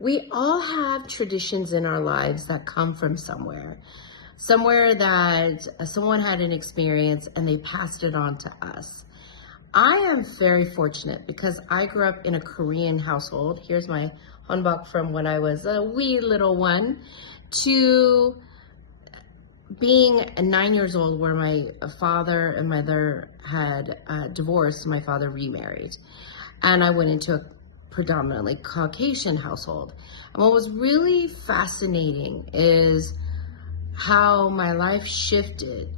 We all have traditions in our lives that come from somewhere that someone had an experience and they passed it on to us. I am very fortunate because I grew up in a Korean household. Here's my hanbok from when I was a wee little one to being 9 years old, where my father and mother had divorced. My father remarried, and I went into a predominantly Caucasian household. And what was really fascinating is how my life shifted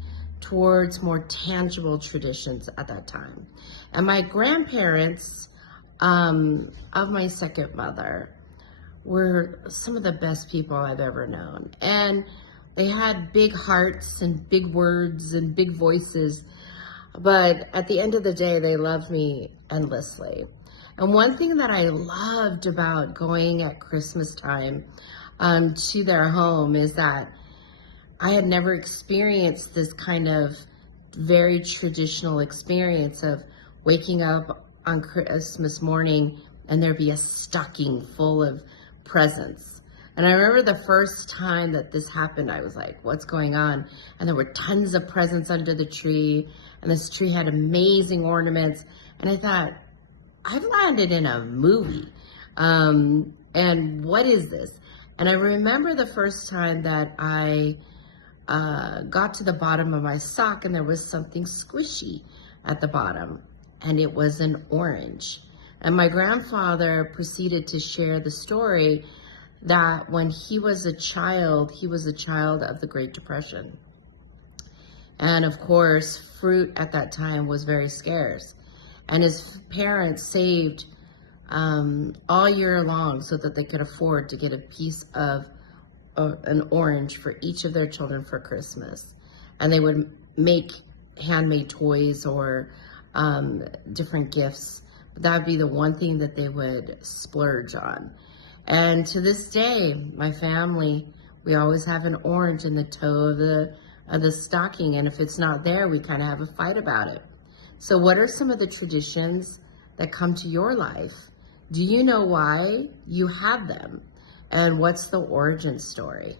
towards more tangible traditions at that time. And my grandparents of my second mother were some of the best people I've ever known. And they had big hearts and big words and big voices, but at the end of the day, they loved me endlessly. And one thing that I loved about going at Christmas time to their home is that I had never experienced this kind of very traditional experience of waking up on Christmas morning and there'd be a stocking full of presents. And I remember the first time that this happened, I was like, what's going on? And there were tons of presents under the tree, and this tree had amazing ornaments. And I thought, I've landed in a movie. And what is this? And I remember the first time that I got to the bottom of my sock and there was something squishy at the bottom, and it was an orange. And my grandfather proceeded to share the story that when he was a child of the Great Depression. And of course, fruit at that time was very scarce. And his parents saved all year long so that they could afford to get a piece of an orange for each of their children for Christmas. And they would make handmade toys or different gifts. But that would be the one thing that they would splurge on. And to this day, my family, we always have an orange in the toe of the stocking. And if it's not there, we kind of have a fight about it. So what are some of the traditions that come to your life? Do you know why you have them? And what's the origin story?